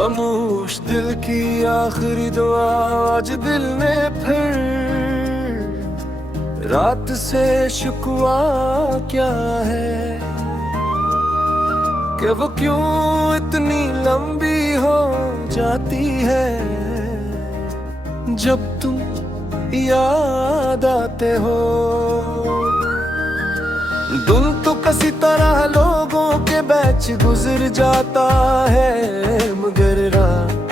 खामोश दिल की आखिरी दुआ आज दिल ने फिर रात से शिकवा क्या है कि वो क्यों इतनी लंबी हो जाती है जब तुम याद आते हो। दिन तो किसी तरह लोगों के बीच गुजर जाता है मगर रात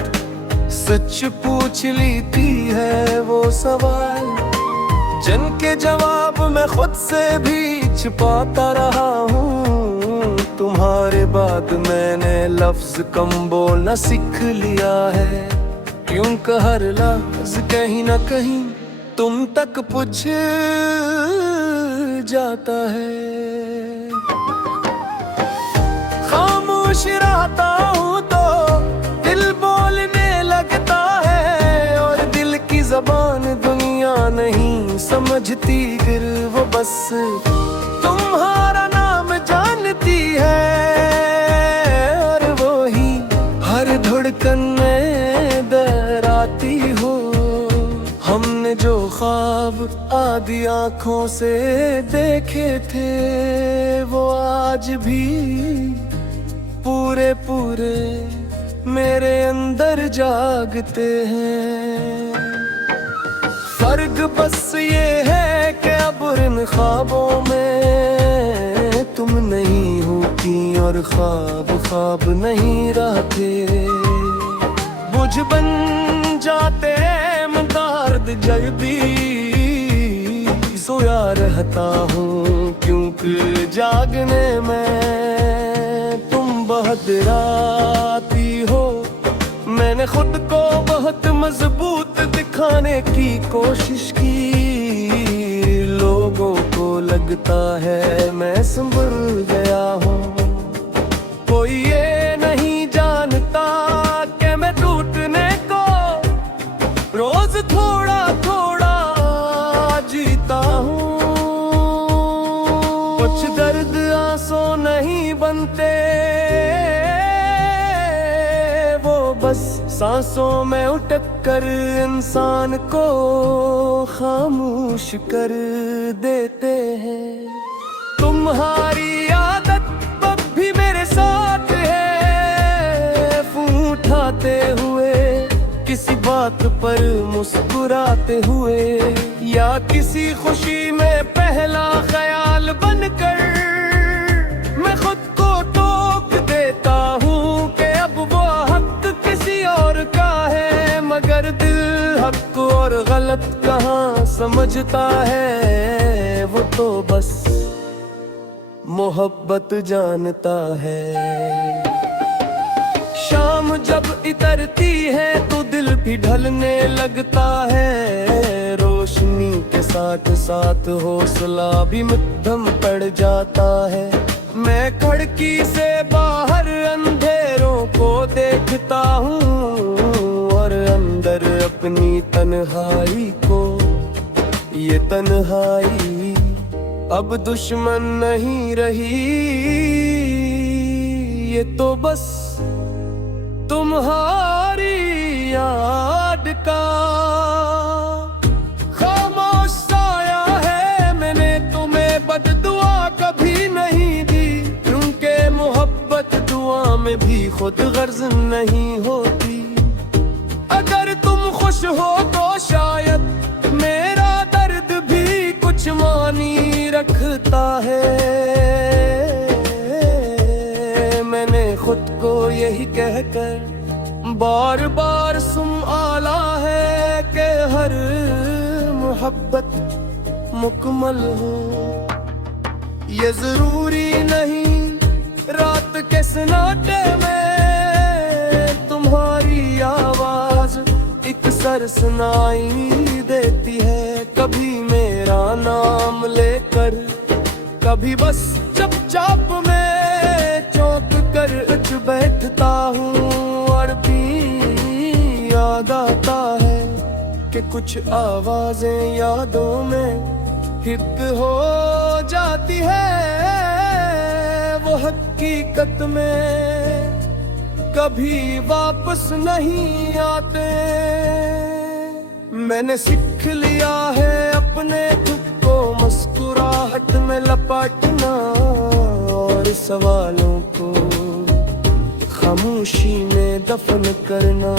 सच पूछ लेती है वो सवाल जिनके जवाब मैं खुद से भी छिपाता रहा हूँ। तुम्हारे बाद मैंने लफ्ज कम बोलना सीख लिया है क्योंकि हर लफ्ज कहीं ना कहीं तुम तक पूछ जाता है। खामोश रहता हूँ तो दिल बोलने लगता है और दिल की जबान दुनिया नहीं समझती फिर वो बस तुम्हारा नाम जानती है और वो ही हर धड़कन में डराती हो। हमने जो ख्वाब आधी आंखों से देखे थे वो आज भी पूरे पूरे मेरे अंदर जागते हैं। फर्क बस ये है कि अब इन ख्वाबों में तुम नहीं होती और ख्वाब ख्वाब नहीं रहते बुझ बन जाते दर्द जब भी सोया रहता हूँ क्योंकि जागने में तुम बहुत डराती हो। मैंने खुद को बहुत मजबूत दिखाने की कोशिश की लोगों को लगता है मैं संभल गया हूँ। कोई ये नहीं जानता कि मैं टूटने को रोज थोड़ा थोड़ा जीता हूँ। कुछ दर्द आंसू नहीं बनते वो बस सांसों में उठक कर इंसान को खामोश कर देते हैं। तुम्हारी आदत अब भी मेरे साथ है फोन उठाते हुए किसी बात पर मुस्कुराते हुए या किसी खुशी में पहला ख्याल बनकर मैं खुद को टोक देता हूँ कि अब वो हक किसी और का है मगर दिल हक और गलत कहाँ समझता है वो तो बस मोहब्बत जानता है। शाम जब इतरती है तो दिल भी ढलने लगता है रोशनी के साथ साथ हौसला भी मध्यम पड़ जाता है। मैं खिड़की से बाहर अंधेरों को देखता हूँ और अंदर अपनी तन्हाई को। ये तन्हाई अब दुश्मन नहीं रही ये तो बस तुम्हारी याद का खामोश साया है। मैंने तुम्हें बददुआ कभी नहीं दी क्योंकि मोहब्बत दुआ में भी खुद गर्ज नहीं होती। अगर तुम खुश हो तो शायद मेरा दर्द भी कुछ मानी रखता है। मैंने खुद को यही कहकर बार बार सुन आला है कि हर मोहब्बत मुकम्मल हो। ये जरूरी नहीं रात के सन्नाटे में तुम्हारी आवाज एक सर सुनाई देती है। कभी मेरा नाम लेकर कभी बस चुपचाप में चौंक कर उठ बैठता हूँ और भी याद आता है कि कुछ आवाजें यादों में हिट हो जाती है वो हकीकत में कभी वापस नहीं आते। मैंने सीख लिया है अपने दुख को मुस्कुराहट में लपेटना और सवालों को खामोशी में दफन करना।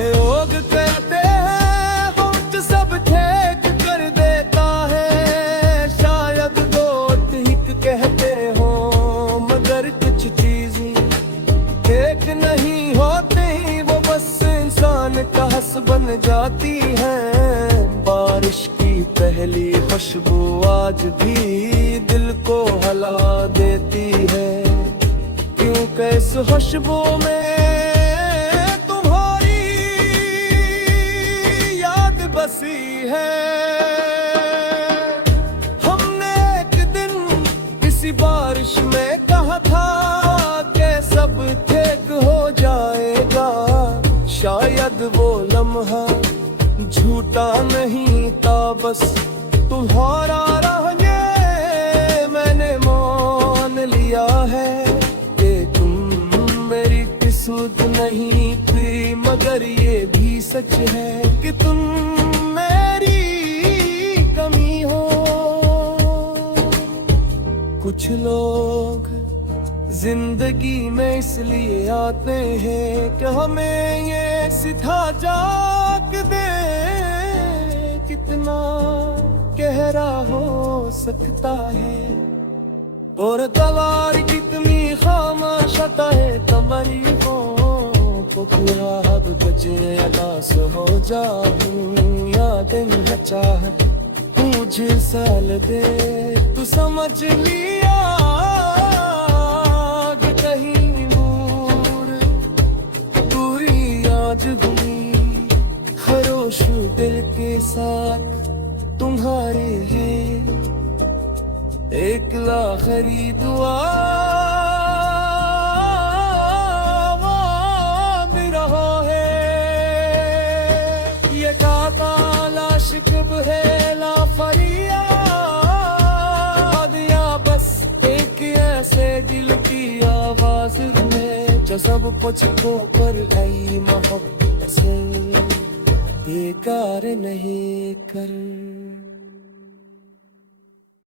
लोग कहते हैं वक्त सब ठीक कर देता है, शायद दो ठीक कहते हो, मगर कुछ चीजें ठीक नहीं होती, वो बस इंसान का हंस बन जाती है। बारिश की पहली खुशबू आज भी दिल को हला देती है, क्योंकि इस खुशबू में बसी है। हमने एक दिन किसी बारिश में कहा था कि सब ठीक हो जाएगा, शायद वो लम्हा झूठा नहीं था, बस तुम्हारा रहने मैंने मान लिया है कि तुम मेरी किस्मत नहीं थी, मगर ये भी सच है कि तुम कुछ लोग जिंदगी में इसलिए आते हैं कि हमें ये सिखा जाग दे कितना गहरा हो सकता है, और दवार कितनी खामोशता है तुम्हारी हो को पूरा हद बजे अदास हो जाऊं, यादें बचा मुझे साल दे तू समझ लिया कहीं दूर तू ही आज हुई खरोश दिल के साथ तुम्हारे है एक आखिरी दुआ भी रहा है। ये काला शिकब है दिल की आवाज में जो सब कुछ को कर गई मोहब्बत से बेकार नहीं कर।